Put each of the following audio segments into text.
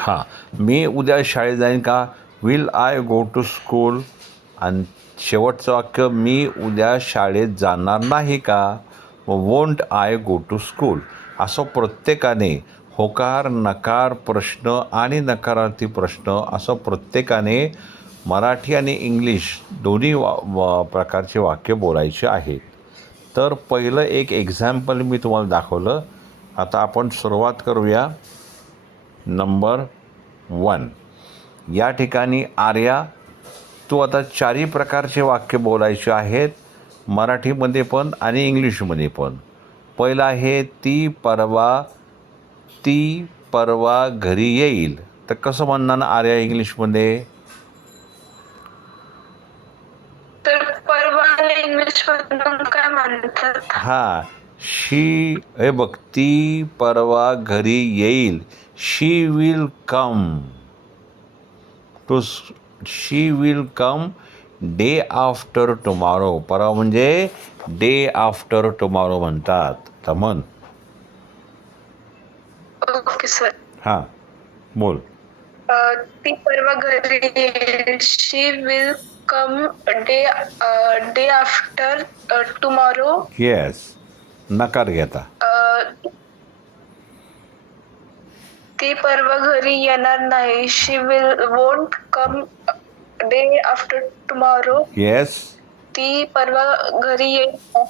हां, मी उद्या शाळेत जाईन का? Will I go to school? आणि शेवटचं वाक्य, मी उद्या शाळेत जाणार नाही का? Won't I go to school? असं प्रत्येकाने होकार, नकार, प्रश्न आणि नकारार्थी प्रश्न असं प्रत्येकाने मराठी आणि इंग्लिश दोन्ही प्रकारचे वाक्य बोलायचे आहेत. तर पहिलं एक एक्झाम्पल मी तुम्हाला दाखवलं. आता आपण सुरुवात करूया. नंबर 1. या ठिकाणी आर्या, तू आता चारही प्रकारचे वाक्य बोलायचे आहेत, मराठीमध्ये पण आणि इंग्लिशमध्ये पण. पहिलं आहे ती परवा घरी येईल. तर कसं म्हणणार ना आर्या इंग्लिशमध्ये? तर परवाला इंग्लिश मधून काय म्हणतात? हां, हे बघ, ती परवा घरी येईल. She will come she will come day after tomorrow. परवा म्हणजे डे आफ्टर टुमॉरो म्हणतात. तर म्हण. Okay sir. हां, बोल. ती परवा घरी येईल. She will come day after tomorrow. Yes. नकार घेता. ती परवा घरी येणार नाही. She won't come day after tomorrow. Yes. ती परवा घरी येईल का?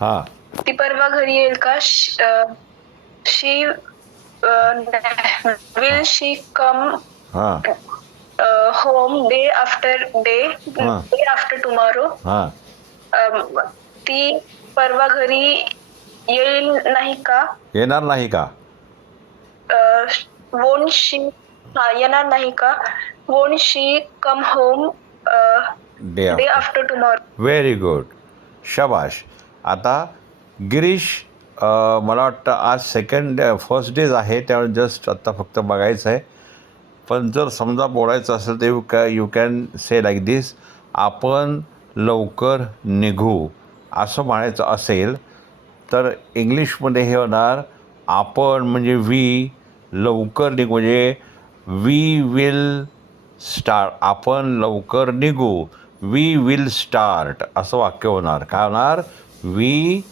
हां, ती परवा घरी येईल का? शी विल शी कम हां, होम डे आफ्टर टुमॉरो. हां. ती परवा घरी येईल नाही का? येणार नाही का? वोंट शी येणार नाही का? Won't she come home day after tomorrow. Very good. शाबाश. आता गिरीश, मला वाटतं आज फर्स्ट डेज आहे, त्यामुळे जस्ट आत्ता फक्त बघायचं आहे. पण जर समजा बोलायचं असेल तर यू कॅन से लाईक दिस. आपण लवकर निघू असं म्हणायचं असेल तर इंग्लिशमध्ये हे होणार, आपण म्हणजे वी, लवकर निघू म्हणजे वी विल स्टार्ट. आपण लवकर निघू, वी विल स्टार्ट असं वाक्य होणार. काय होणार? We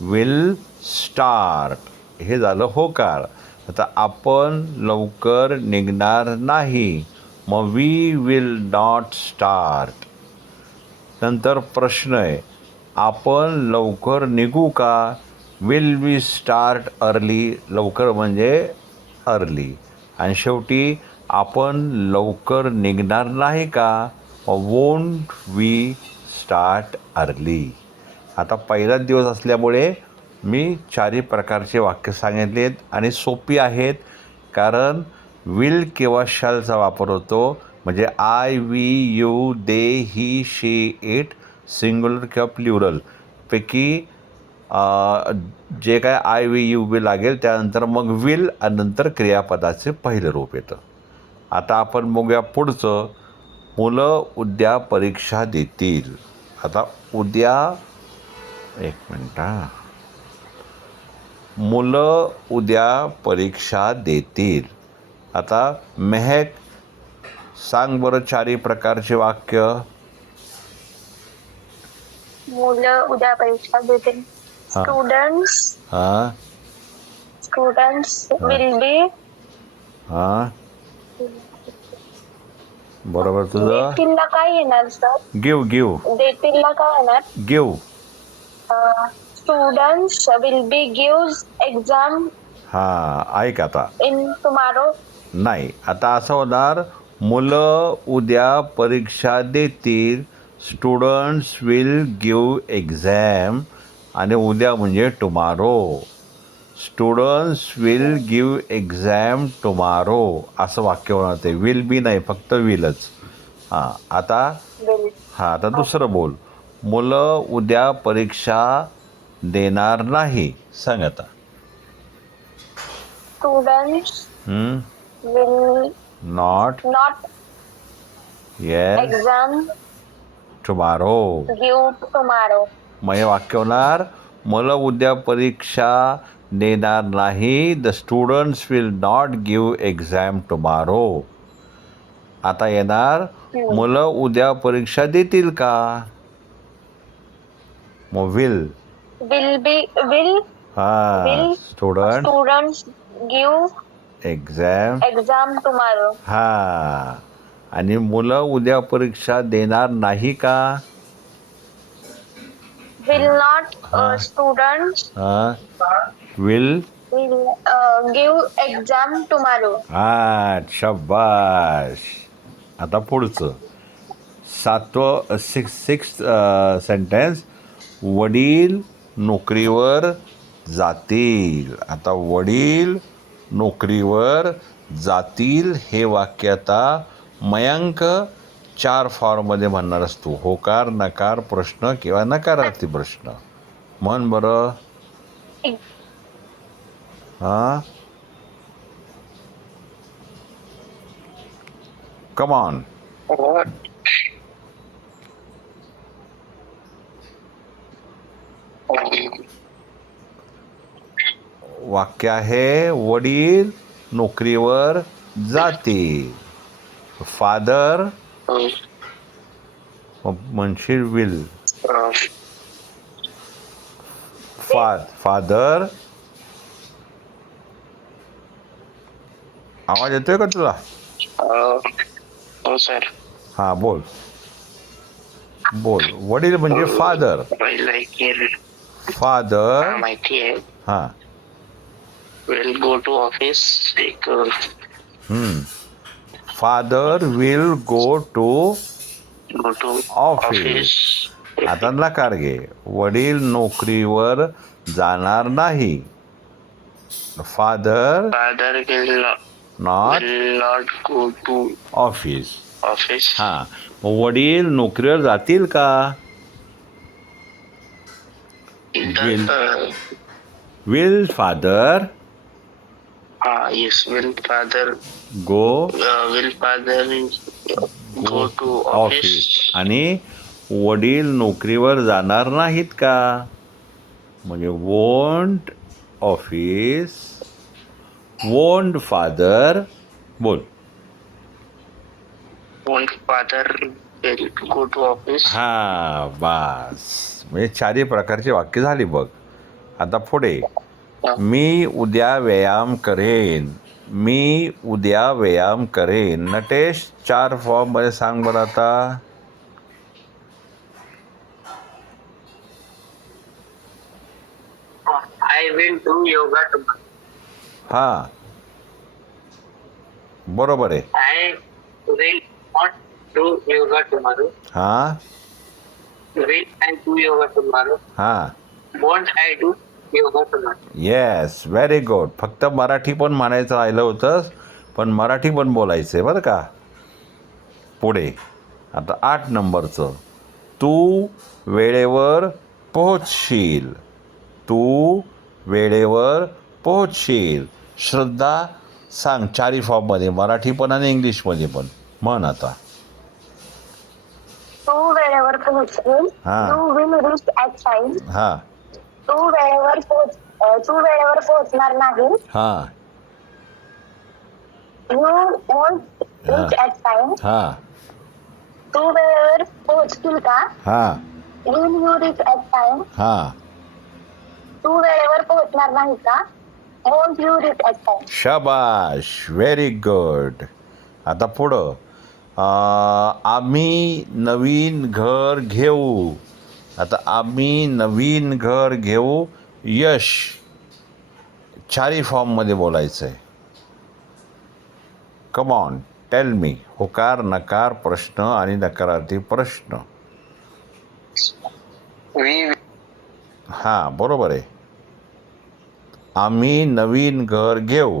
will start. हे झालं होकार. आता आपण लवकर निघणार नाही, मग वी विल नॉट स्टार्ट. नंतर प्रश्न आहे, आपण लवकर निघू का? Will we start early. लवकर म्हणजे अर्ली. आणि शेवटी आपण लवकर निघणार नाही का? Won't we start early. आता पहिलाच दिवस असल्यामुळे मी चारही प्रकारचे वाक्य सांगितलेत आणि सोपी आहेत, कारण विल किंवा शॅलचा वापर होतो. म्हणजे I, we, you, they, he, she, it, singular किंवा प्ल्युरल पैकी जे काय आय, वी, यू, वी लागेल त्यानंतर मग विल आणि नंतर क्रियापदाचे पहिलं रूप येतं. आता आपण बघूया पुढचं. मुलं उद्या परीक्षा देतील. आता उद्या, एक मिनिट हां, मुलं उद्या परीक्षा देतील. आता मेहक, सांग बरं चारही प्रकारचे वाक्य. मुलं उद्या परीक्षा देतील. Students will be. हां, बरोबर तुझं. देतीलला काय येणार सर? देतीलला काय येणार? Give. Students will be gives exam हां, ऐक आता. In tomorrow. नाही, आता असं होणार, मुलं उद्या परीक्षा देतील. Students will give exam. आणि उद्या म्हणजे tomorrow. Students will give exam tomorrow असं वाक्य होणार. ते विल बी नाही, फक्त विलच. आता दुसरं बोल. मुलं उद्या परीक्षा देणार नाही. सांग आता. Students will not yes exam tomorrow. Give tomorrow. मग हे वाक्य होणार, मुलं उद्या परीक्षा देणार नाही. The students will not give exam tomorrow. आता येणार मुलं उद्या परीक्षा देतील का? मग विल will हा student students give exam exam tomorrow? हा आणि मुलं उद्या परीक्षा देणार नाही का? Will not students हा will will give exam tomorrow? हा शब्बाश. आता पुढचं 7वं सिक्स सेंटेन्स. वडील नोकरीवर जातील. आता वडील नोकरीवर जातील हे वाक्य आता मयांक 4 फॉर्ममध्ये म्हणणार असतो. होकार, नकार, प्रश्न किंवा नकारार्थी प्रश्न. म्हण बरं. हां कम ऑन. What? वाक्य आहे वडील नोकरीवर जातील. फादर म्हणशील विल. फादर आवाज येतोय का तुला? हो सर. हा बोल बोल. वडील म्हणजे फादर. फादर माहिती आहे. हा विल गो टू ऑफिस. एक father will go to go to office. आता नकार घे. वडील नोकरीवर जाणार नाही. Father father will not not go to office. Office. हा वडील नोकरीवर जातील का? Will father yes. Will father go go to office. Office. आणि वडील नोकरीवर जाणार नाहीत का? म्हणजे वोंट ऑफिस. Won't father. बोल. Won't father will go to office. हा बस. म्हणजे 4ही प्रकारची वाक्य झाली बघ. आता पुढे. मी उद्या व्यायाम करेन. मी उद्या व्यायाम करेन. नटेश 4 फॉर्ममध्ये सांग बरं आता. I will do yoga tomorrow. हा बरोबर आहे. I will not do yoga tomorrow. हा will I do yoga tomorrow. हा won't I do yoga tomorrow. Yes very good. फक्त मराठी पण म्हणायचं राहिलं होतं पण मराठी पण बोलायचं आहे बरं का. पुढे आता 8 नंबरचं. तू वेळेवर पोहोचशील. तू वेळेवर पोहोचशील. श्रद्धा सांग 4ही फॉर्ममध्ये मराठी पण आणि इंग्लिशमध्ये पण. म्हण आता. तू वेळेवर पोहोचेल. हा. You will reach at time. हा तू वेळेवर पोहोचणार नाही. हा You won't reach at time. हा तू वेळेवर पोहोचतील का? हा Will you reach at time? हा तू वेळेवर पोहोचणार नाही का? Won't you reach at time? शाबाश. Very good. आता पुढं. आम्ही नवीन घर घेऊ. आता आम्ही नवीन घर घेऊ. यश 4ही फॉर्ममध्ये बोलायचं आहे. Come on tell me. होकार, नकार, प्रश्न आणि नकारार्थी प्रश्न. वी हा बरोबर आहे. आम्ही नवीन घर घेऊ.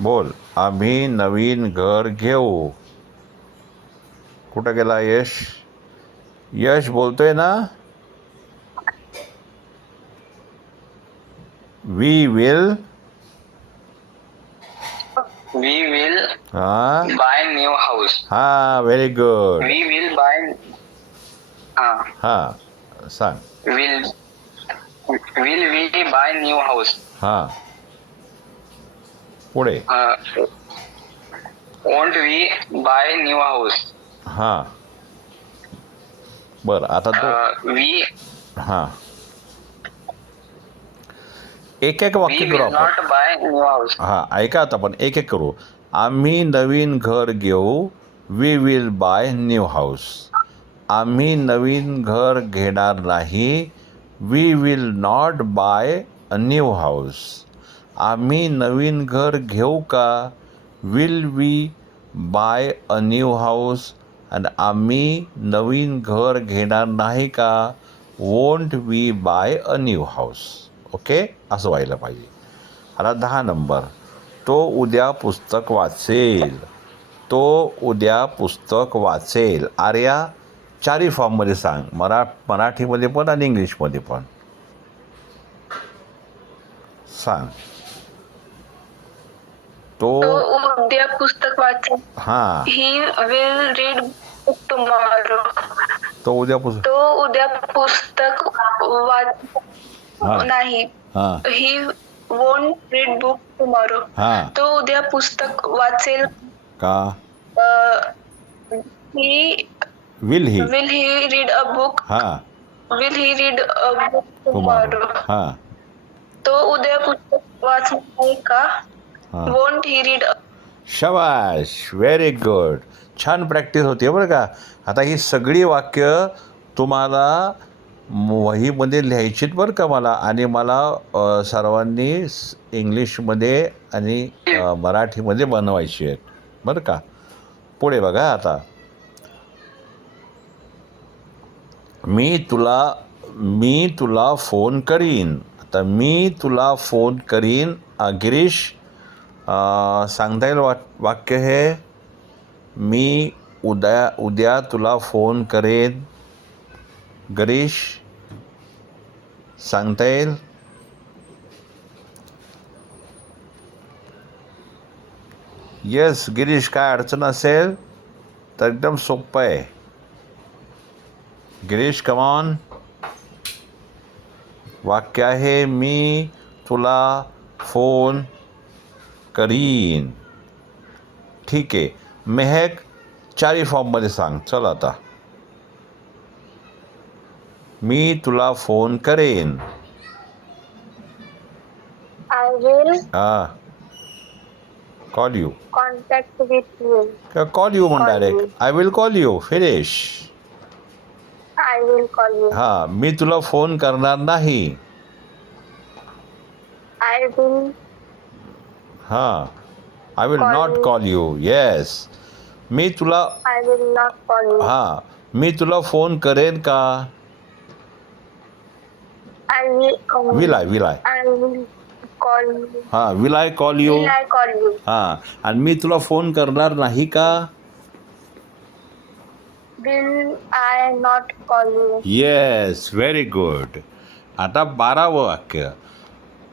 बोल. आम्ही नवीन घर घेऊ. कुठं गेला यश? यश बोलतोय ना. वी विल हा बाय न्यू हाऊस. हा very good. We will buy. हा सांग. will we buy new house? हां, पुढे. Won't we buy new house? हां, बरं आता तो We हां, एक एक वाक्य करू will आपण. not buy new house. हां, ऐका आता आपण एक एक करू. आम्ही नवीन घर घेऊ. We will buy new house. आम्ही नवीन घर घेणार नाही. We will not buy a new house. आम्ही नवीन घर घेऊ का. Will we buy a new house. आणि आम्ही नवीन घर घेणार नाही का. Won't we buy a new house. Okay, असं व्हायला पाहिजे. आता 10 नंबर. तो उद्या पुस्तक वाचेल. तो उद्या पुस्तक वाचेल. आर्या चारही फॉर्ममध्ये सांग. मराठीमध्ये पण आणि इंग्लिशमध्ये पण सांग. तो तो उद्या पुस्तक वाचेल. हां, he will read book tomorrow. तो उद्या पुस्तक तो उद्या पुस्तक हां नाही. हां he won't read book tomorrow. हां तो उद्या पुस्तक वाचेल का. He will he. Will he read a book. हां, will he read a book tomorrow. Tomorrow. हां तो उद्या पुस्तक वाचणार नाही का. हां, वोंट ही रीड. शाबाश, व्हेरी गुड. छान प्रॅक्टिस होती बरं का. आता ही सगळी वाक्य तुम्हाला वहीमध्ये लिहायचीत बरं का मला. आणि मला सर्वांनी इंग्लिशमध्ये आणि मराठीमध्ये बनवायची आहेत बरं का. पुढे बघा आता. मी तुला फोन करीन. आता मी तुला फोन करीन. गिरीश सांगता येईल वाक्य हे. मी उद्या तुला फोन करेन. गिरीश सांगता येईल. येस गिरीश, काय अडचण असेल तर एकदम सोपं आहे. गिरीश कमॉन. वाक्य आहे मी तुला फोन करीन. ठीक आहे. मेहक चारही फॉर्ममध्ये सांग. चल आता. मी तुला फोन करेन. आय विल हां, call you. Contact with you. Call you म्हण Call direct. you. I will call you. Finish. I will call you. हां, मी तुला फोन करणार नाही. आय विल हां, I will Call not you. Call you. Yes. मी तुला I will not call you. हां, मी तुला फोन करेन का. I will will I I will call you. हां, will I call you. Will I call you. हां, आणि मी तुला फोन करणार नाही का. Will I not call you. Yes, very good. आता 12वं वाक्य.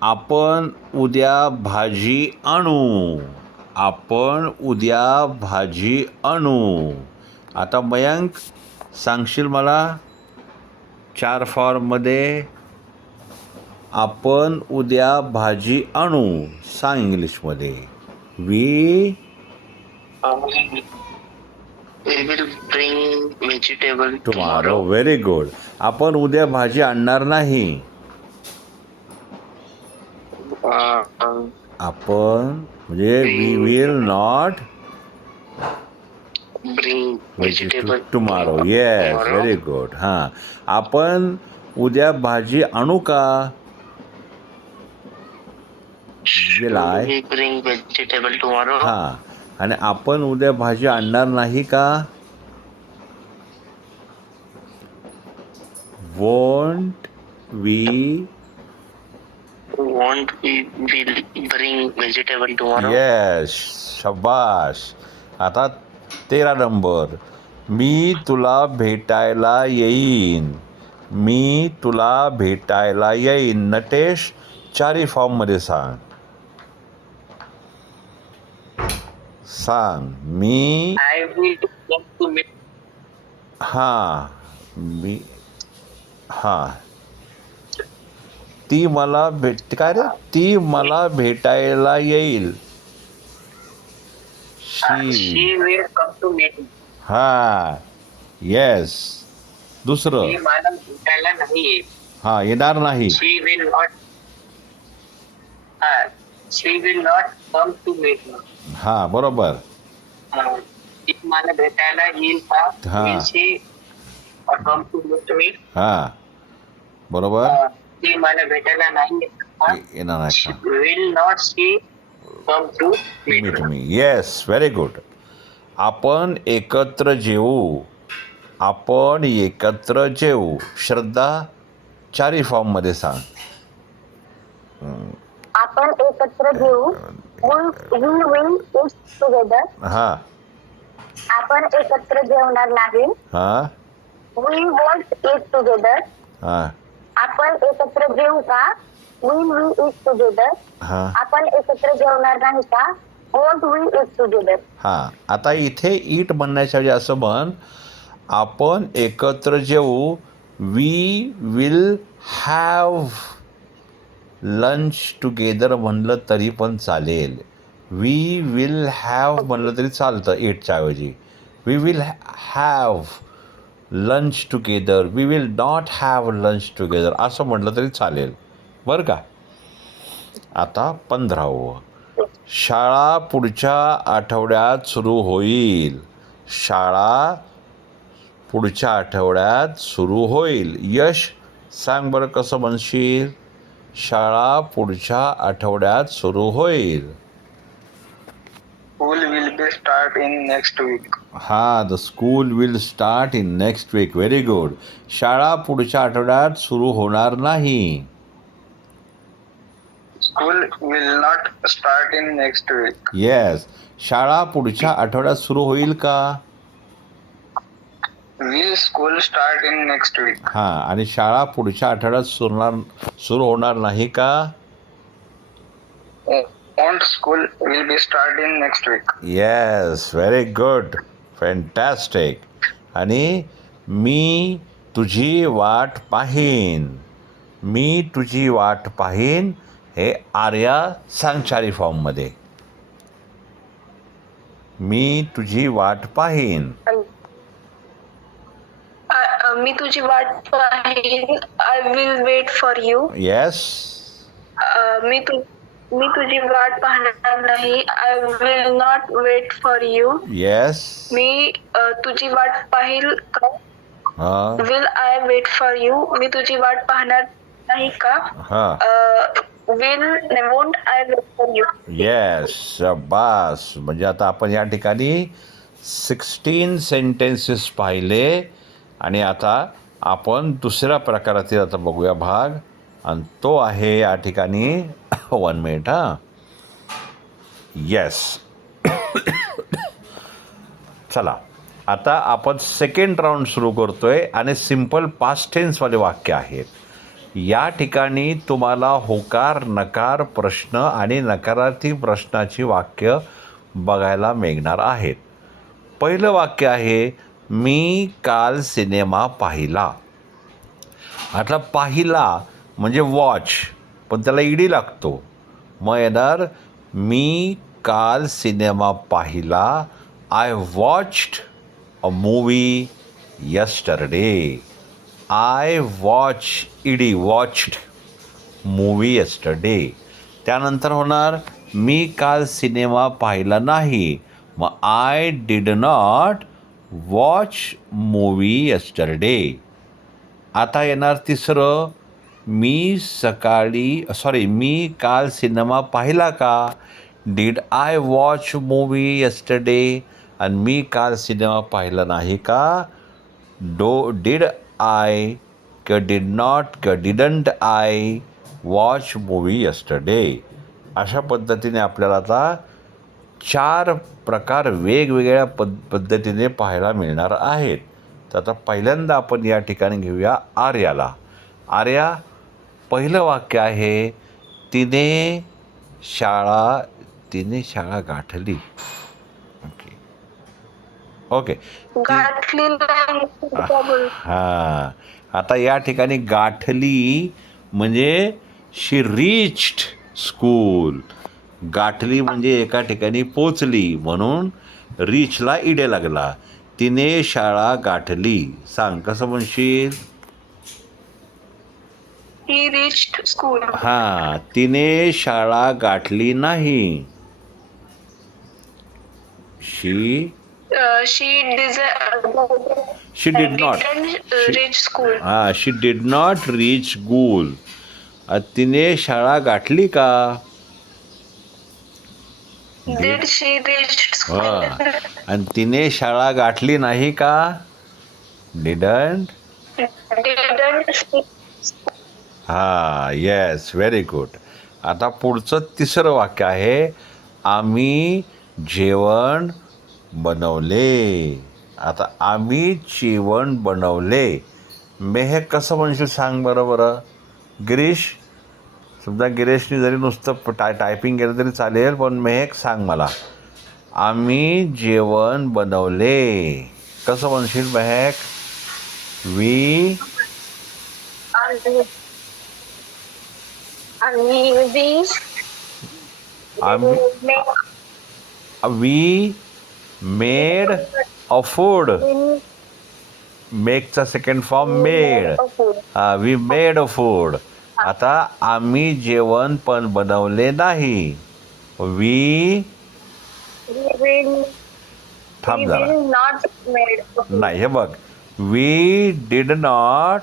आपण उद्या भाजी आणू. आपण उद्या भाजी आणू. आता मयंक सांगशील मला 4 फॉर्ममध्ये. आपण उद्या भाजी आणू. सांग इंग्लिशमध्ये. We We will bring vegetable tomorrow. Very good. आपण उद्या भाजी आणणार नाही. आपण म्हणजे we will not Bring vegetable tomorrow. Yes, very good. हां, आपण उद्या भाजी आणू का. Will I. We bring vegetable tomorrow. हां, आणि आपण उद्या भाजी आणणार नाही का. Won't we. Won't we will bring vegetable tomorrow? Yes, शबाश. आता 13 नंबर. मी तुला भेटायला येईन. मी तुला भेटायला येईन. नटेश चारही फॉर्ममध्ये सांग. सांग. मी I will come to meet. हां, मी हां, ती मला काय रे, ती मला भेटायला येईल. She will come to meet me. हां, येस. दुसरं, ती मला भेटायला नाही येईल. हां, येणार नाही. She will not. She will not come to meet me. हां, बरोबर. ती मला भेटायला येईल का? हा. Will she come to meet me? हां, बरोबर. ती मला भेटायला नाही येत का? येणार नाही का? Will not she come to meet meet me? Me. Yes, very good. आपण एकत्र जेवू. आपण एकत्र जेवू. श्रद्धा, चारी फॉर्ममध्ये सांग. आपण एकत्र जेवू. We will eat together. हां, आपण एकत्र जेवणार नाही. हां, We won't eat together. हां, आपण एकत्र जेवू का? Will we eat together? हां, आपण एकत्र जेवणार नाही का? Won't we eat together? हां. आता इथे ईट म्हणण्याच्या ऐवजी असं म्हण, आपण एकत्र जेवू. We will have lunch together म्हणलं तरी पण चालेल. वी विल हॅव म्हणलं तरी चालतं ईटच्या ऐवजी. We will have lunch together. We will not have lunch together असं म्हटलं तरी चालेल, बरं का. आता 15वं, शाळा पुढच्या आठवड्यात सुरू होईल. शाळा पुढच्या आठवड्यात सुरू होईल. यश, सांग बरं कसं म्हणशील. शाळा पुढच्या आठवड्यात सुरू होईल. School will be start in next week. हां, the school will start in next week. Very good. शाळा पुढच्या आठवड्यात सुरू होणार नाही. School will not start in next week. Yes. शाळा पुढच्या आठवड्यात सुरू होईल का? Will school start in next week? हां, आणि शाळा पुढच्या आठवड्यात सुरू होणार नाही का? Won't school will be start in next week? Yes, very good, fantastic. आणि मी तुझी वाट पाहीन. मी तुझी वाट पाहीन हे आर्या सांग चारी फॉर्ममध्ये. मी तुझी वाट पाहीन. मी तुझी वाट पाहीन. I will wait for you. Yes, मी तुझी वाट पाहणार नाही. I will not wait for you. Yes. मी तुझी वाट पाहिल का? हां, will I wait for you. मी तुझी वाट पाहणार नाही का? हां, won't I wait for you. Yes. शाबास. म्हणजे आता आपण या ठिकाणी 16 सेंटेन्सेस पाहिले आणि आता आपण दुसऱ्या प्रकारातील आता बघूया भाग, आणि तो आहे या ठिकाणी 1 मिनिट. हां, येस. चला, आता आपण सेकंड राऊंड सुरू करतोय आणि सिम्पल पास्ट टेन्सवाले वाक्य आहेत. या ठिकाणी तुम्हाला होकार, नकार, प्रश्न आणि नकारार्थी प्रश्नाची वाक्य बघायला मिळणार आहेत. पहिलं वाक्य आहे, मी काल सिनेमा पाहिला. आता पाहिला म्हणजे वॉच, पण त्याला ईडी लागतो. मग येणार, मी काल सिनेमा पाहिला. I watched a movie yesterday. I watch ED watched movie yesterday. त्यानंतर होणार, मी काल सिनेमा पाहिला नाही. मग I did not watch movie yesterday. आता येणार तिसरं, मी काल सिनेमा पाहिला का? Did I watch movie yesterday. आणि मी काल सिनेमा पाहिला नाही का? Did I didn't I watch movie yesterday. अशा पद्धतीने आपल्याला आता 4 प्रकार वेगवेगळ्या पद्धतीने पाहायला मिळणार आहेत. तर आता पहिल्यांदा आपण या ठिकाणी घेऊया आर्याला. आर्या, पहिलं वाक्य आहे, तिने शाळा गाठली. ओके. ओके. गाठली नाही का बोल. हां, आता या ठिकाणी गाठली म्हणजे शी रीच्ड स्कूल. गाठली म्हणजे एका ठिकाणी पोचली, म्हणून रीचला इडे लागला. तिने शाळा गाठली. सांग कसं म्हणशील? ही रिच्ड स्कूल. हां, तिने शाळा गाठली नाही. शी शी did not. Rich school. हां, शी डिड नॉट रीच स्कूल. तिने शाळा गाठली का? Did she rich school. हां, आणि तिने शाळा गाठली नाही का? डिडंट. डिडंट. हां, येस, व्हेरी गुड. आता पुढचं तिसरं वाक्य आहे, आम्ही जेवण बनवले. आता आम्ही जेवण बनवले. हे कसं म्हणशील सांग बरं बरं. गिरीश, समजा गिरीशने जरी नुसतं टायपिंग केलं तरी चालेल, पण मेहक सांग मला, आम्ही जेवण बनवले कसं म्हणशील Mehak? We we made a food. मेकचा second form made. We made a food. आता आम्ही जेवण पण बनवले नाही. वी थांब जरा. Not made. नाही, हे बघ, we did not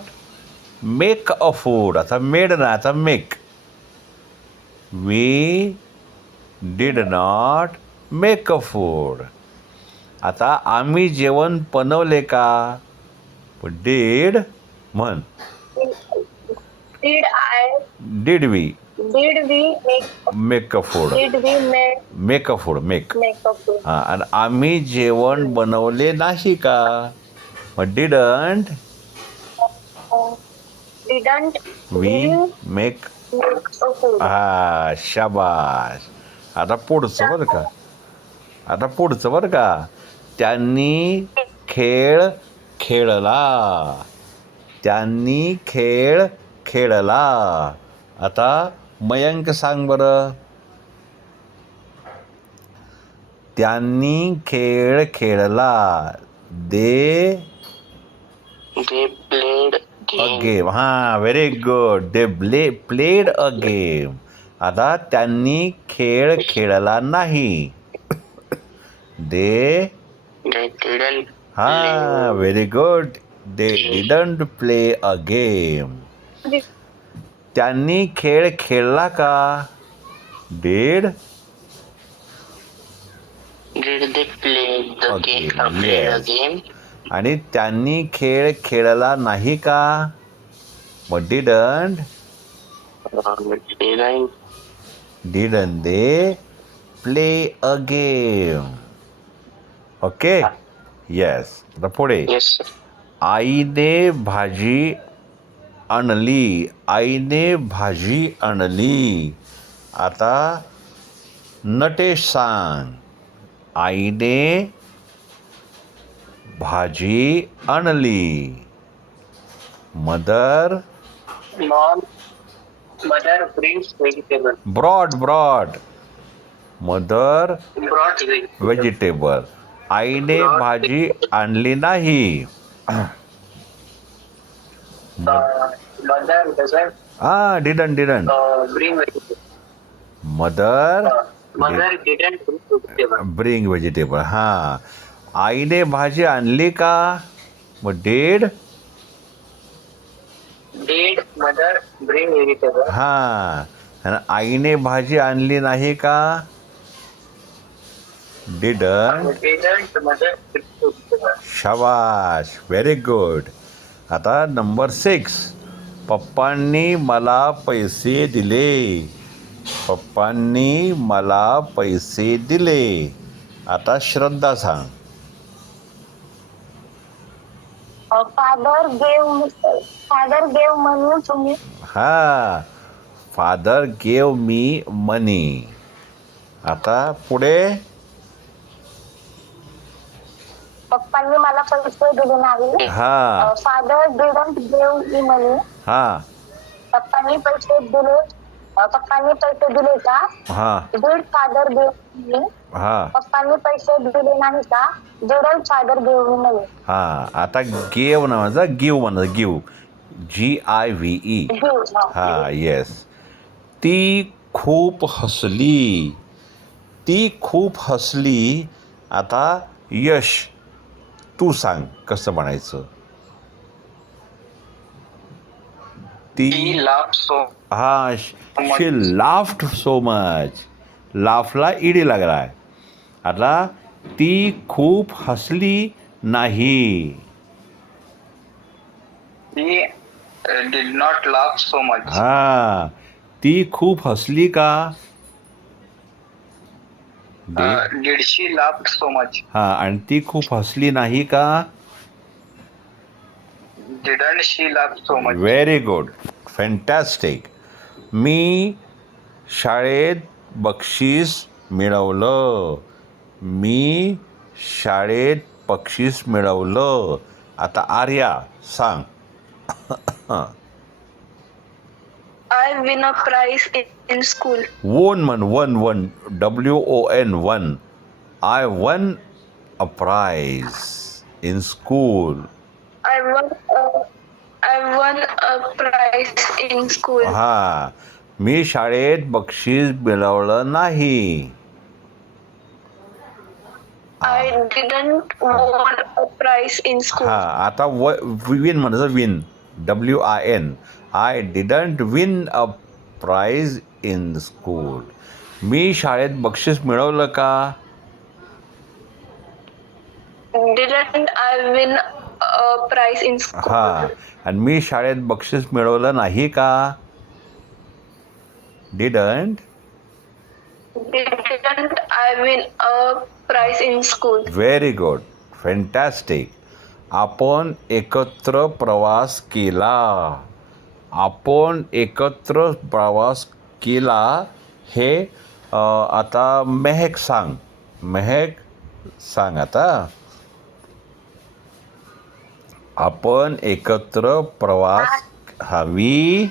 make a food. आता मेड ना, आता make. We did not make a food. आता आम्ही जेवण बनवले का? डिड म्हण. Did I. Did we did we make a food. Did we make a food. Make. Make a food. हां, आणि आम्ही जेवण बनवले नाही का? मग didn't didn't we make. A food. हा, शाबाश. आता पुढचं बरं का. त्यांनी खेळ खेळला. त्यांनी खेळ खेळला. आता मयंक सांग बरं. त्यांनी खेळ खेळला. दे played अ गेम. हां, very good. They played a game. आता त्यांनी खेळ खेळला नाही. दे they didn't हां, very good. They didn't play a game. त्यांनी खेळ खेळला का? Did did they play the Okay, game play the yes. game. आणि त्यांनी खेळ खेळला नाही का? मग didn't Didn't they play a game. Okay, yes. आता पुढे, yes sir. आईने भाजी आणली. आईने भाजी आणली. आता नटेश सांग, आईने भाजी आणली. Mother Mother brings vegetable. Broad. Mother Brought vegetable. Vegetable. आईने भाजी आणली नाही. Mother doesn't didn't bring vegetable. Mother Mother didn't bring vegetable. Bring vegetable. हां, आईने भाजी आणली का? मग did. Did mother bring vegetable? हां, आणि आईने भाजी आणली नाही का? Didn't. Didn't mother bring vegetable? शाबाश, व्हेरी गुड. आता नंबर 6, पप्पांनी मला पैसे दिले. पप्पांनी मला पैसे दिले. आता श्रद्धा सांग. फादर गेव म्हणून तुम्ही. हां, फादर गेव मी मनी. आता पुढे, पप्पांनी मला पैसे दिले नाही. हा father didn't give me money. हा पप्पांनी पैसे दिले का? हा डिड फादर गिव्ह मी? हा पप्पांनी पैसे दिले नाही का? Didn't father give me money. हा आता गेव नावाचा गिव म्हणा गिव GIVE. हा येस. ती खूप हसली. आता यश तू सांग कसं म्हणायचं. He ती laughed so हा शी लाफ्ड सो मच. लाफला ईडी लागला आहे. आता ती खूप हसली नाही. he did not laugh so much. हा ती खूप हसली का? Did she laugh so much? हा आणि ती खूप हसली नाही का? Didn't she laugh so much? Very good, fantastic. मी शाळेत बक्षीस मिळवलं. आता आर्या सांग. I win a prize in school. One WON one. I won a prize in school. I won a prize in school. हा मी शाळेत बक्षीस मिळवलं नाही. I didn't won a prize in school. हा आता विन म्हणायचं win WIN. I didn't win a prize in school. मी शाळेत बक्षीस मिळवलं का? Didn't I win a prize in school? हा आणि मी शाळेत बक्षीस मिळवलं नाही का? Didn't I win a prize in school? Very good, fantastic. आपण एकत्र प्रवास केला. हे आता मेहक सांग आता. आपण एकत्र प्रवास हवी.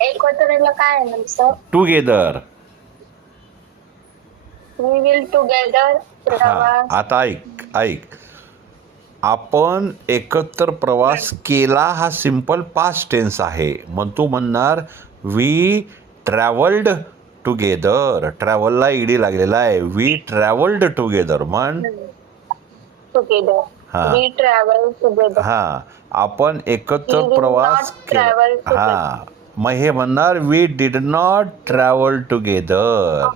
एकत्र काय आहे sir? Together. We will together प्रवास. आता ऐक. आपण एकत्र प्रवास केला हा सिंपल पास्ट टेन्स आहे. मग तू म्हणणार वी ट्रॅव्हल्ड टुगेदर. ट्रॅव्हलला ईडी लागलेला आहे. वी ट्रॅव्हल्ड टुगेदर म्हण. Together. हा. We travel together. हा आपण एकत्र We did प्रवास not travel केला. हा मग हे म्हणणार we did not travel together.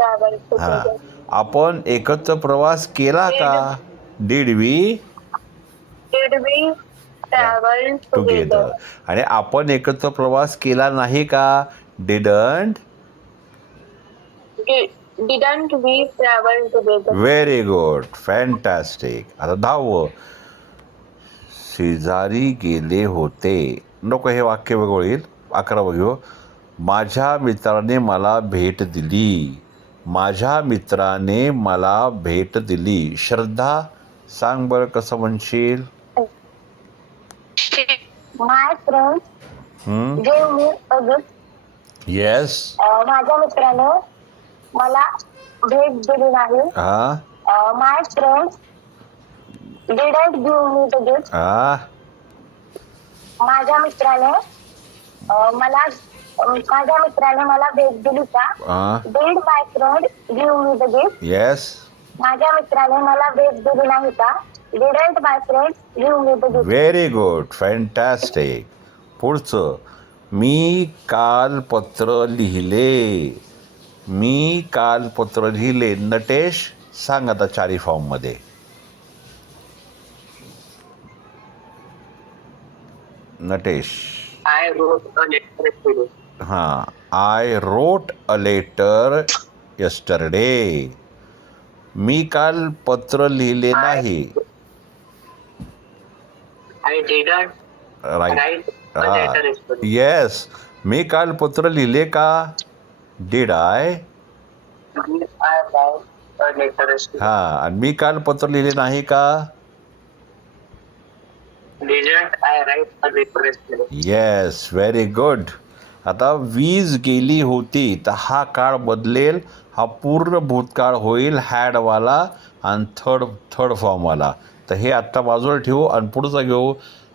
Travel हा together. आपण एकत्र प्रवास केला का? Did we Did we travel together. together? आणि आपण एकत्र प्रवास केला नाही का? Didn't. Didn't we travel together? Very good, fantastic. आता 10व. शेजारी गेले होते. नको हे वाक्य वेगळं होईल. 11व घेऊ. माझ्या मित्राने मला भेट दिली. श्रद्धा सांग बरं कसं म्हणशील. My friend gave me a gift. Yes. माझ्या मित्राने मला भेट दिली नाही. हा My friend didn't give me the gift. हा माझ्या मित्राने मला भेट दिली का? हा Did my friend give me the gift? Yes. माझ्या मित्राने मला भेट दिली नाही का? Didn't my friend give me the gift? Very good, fantastic. पुढचं. मी काल पत्र लिहिले. नटेश सांग आता 4 फॉर्ममध्ये. Natesh. I wrote a letter yesterday. हां I wrote a letter yesterday. मी काल पत्र लिहिले नाही. I didn't write. write a letter yesterday. Yes. मी काल पत्र लिहिले का? Did I. write a letter yesterday? हां, आणि मी काल पत्र लिहिले नाही का? Didn't I write a letter yesterday? Yes, very good. आता वीज गेली होती, तर हा काळ बदलेल, हा पूर्ण भूतकाळ होईल हॅडवाला आणि थर्ड फॉर्मवाला. तर हे आत्ता बाजूला ठेवू आणि पुढचा घेऊ.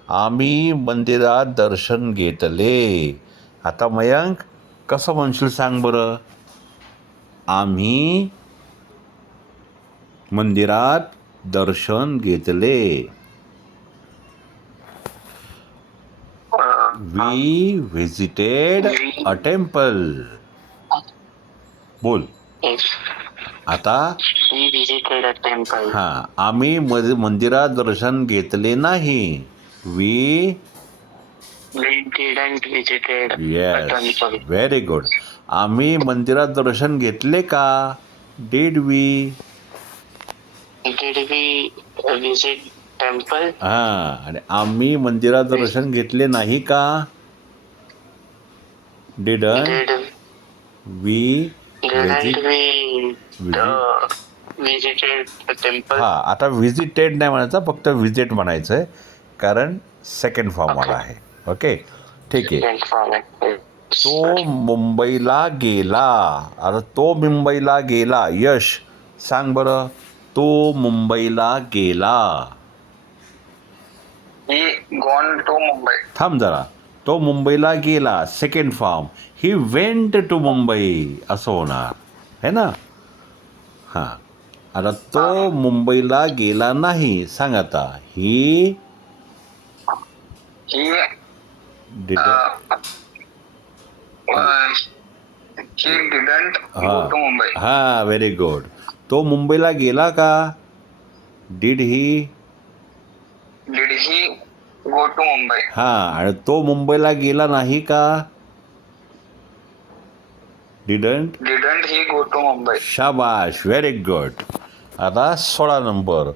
आम्ही मंदिरात दर्शन घेतले. आता मयंक कसं म्हणशील सांग बरं. आम्ही मंदिरात दर्शन घेतले. We visited a temple. बोल आता. We visited a temple. हां, आम्ही मंदिरात दर्शन घेतले नाही. We We didn't visited a yes, temple. Very good. आम्ही मंदिरात दर्शन घेतले का? Did we. Did we visit temple? हां, आणि आम्ही मंदिरात दर्शन घेतले नाही का? Didn't Did we didn't we visited the temple? हां, आता व्हिजिटेड नाही म्हणायचं, फक्त व्हिजिट म्हणायचं आहे, कारण सेकंड फॉर्मवाला आहे. ओके, ठीक आहे. Second format. तो मुंबईला गेला. आता तो मुंबईला गेला. यश सांग बरं, तो मुंबईला गेला. He gone to Mumbai. थांब जरा. तो मुंबईला गेला, second form. He went to Mumbai असं होणार है ना. हां, आता तो मुंबईला गेला नाही. सांग आता. ही He did. he didn't go हां to Mumbai. हां, व्हेरी गुड. तो मुंबईला गेला का? Did he. Did he go to Mumbai? हां, आणि तो मुंबईला गेला नाही का? Didn't. Didn't he go to Mumbai? शाबाश, व्हेरी गुड. आता 16 नंबर.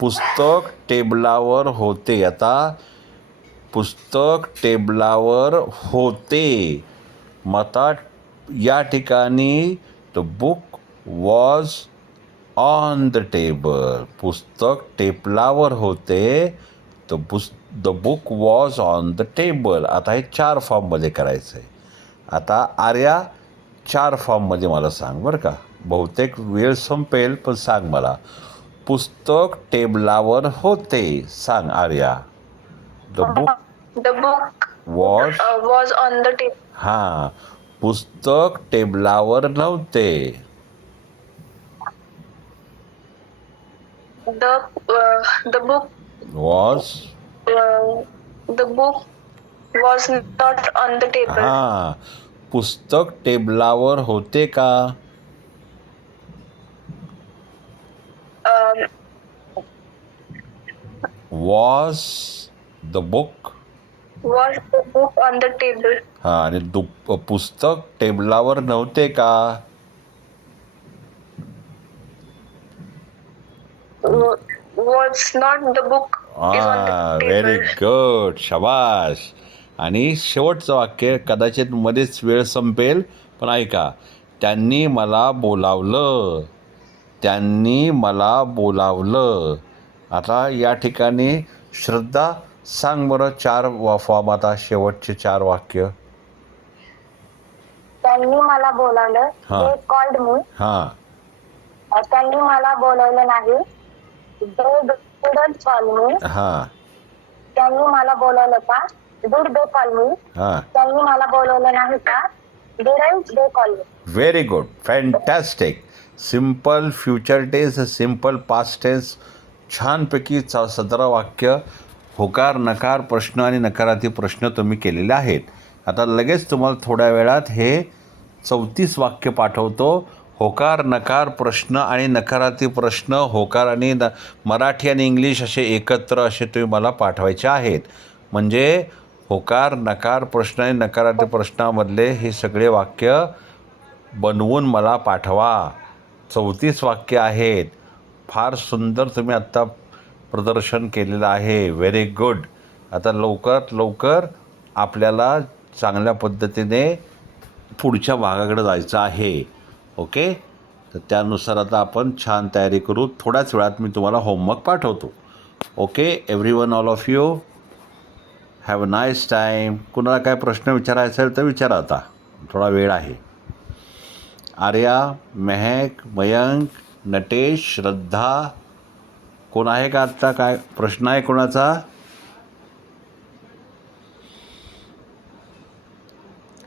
पुस्तक टेबलावर होते. आता पुस्तक टेबलावर होते. मता या ठिकाणी the book was on the table. पुस्तक टेबलावर होते. The book was on the table. आता हे 4 फॉर्ममध्ये करायचं आहे. आता आर्या 4 फॉर्ममध्ये मला सांग बरं का. बहुतेक वेळ संपेल, पण सांग मला. पुस्तक टेबलावर होते. सांग Arya. The book The book was. was on the table. हां, पुस्तक टेबलावर नव्हते. The book was. the book was not on the table. हां, पुस्तक टेबलावर होते का? Um, was the book. was the book on the table? हां, आणि पुस्तक टेबलावर नव्हते का? Was not the book is on the very table. Good, शाबाश. आणि शेवटचं वाक्य कदाचित मध्येच वेळ संपेल, पण ऐका. त्यांनी मला बोलावलं. त्यांनी मला बोलावलं. आता या ठिकाणी श्रद्धा सांग बरं 4 फॉर्म. आता शेवटचे 4 वाक्य. त्यांनी मला बोलावलं. हा. They called me. हां, त्यांनी मला बोलावलं नाही. They didn't call me. हां, त्यांनी मला बोलावलं का? Did they call me? हां. त्यांनी मला बोलावलं नाही का? Didn't they call me? Very good, fantastic. Simple future tense, simple past tense. छानपैकी 17 वाक्य होकार नकार प्रश्न आणि नकारार्थी प्रश्न तुम्ही केलेले आहेत. आता लगेच तुम्हाला थोड्या वेळात हे 34 वाक्य पाठवतो. होकार नकार प्रश्न आणि नकारार्थी प्रश्न. होकार आणि मराठी आणि इंग्लिश असे एकत्र असे तुम्ही मला पाठवायचे आहेत. म्हणजे होकार नकार प्रश्न आणि नकारार्थी प्रश्नामधले हे सगळे वाक्य बनवून मला पाठवा. 34 वाक्य आहेत. फार सुंदर तुम्ही आत्ता प्रदर्शन केलेलं आहे. Very good. आता लवकरात लवकर आपल्याला चांगल्या पद्धतीने पुढच्या भागाकडे जायचं आहे. ओके, तर त्यानुसार आता आपण छान तयारी करू. थोड्याच वेळात मी तुम्हाला होमवर्क पाठवतो. Okay everyone, all of you have a nice time. कुणाला काय प्रश्न विचारायचा असेल तर विचारा, आता थोडा वेळ आहे. आर्या, महक, मयंक, नटेश, श्रद्धा, कोण आहे का आत्ता? काय प्रश्न आहे कोणाचा?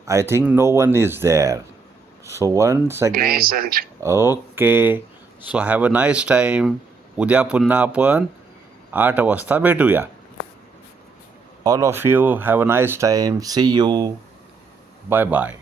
I think no one is there. So once again नाही sir. Okay. So have a nice time. उद्या पुन्हा आपण 8 वाजता भेटूया. All of you have a nice time. See you. Bye bye.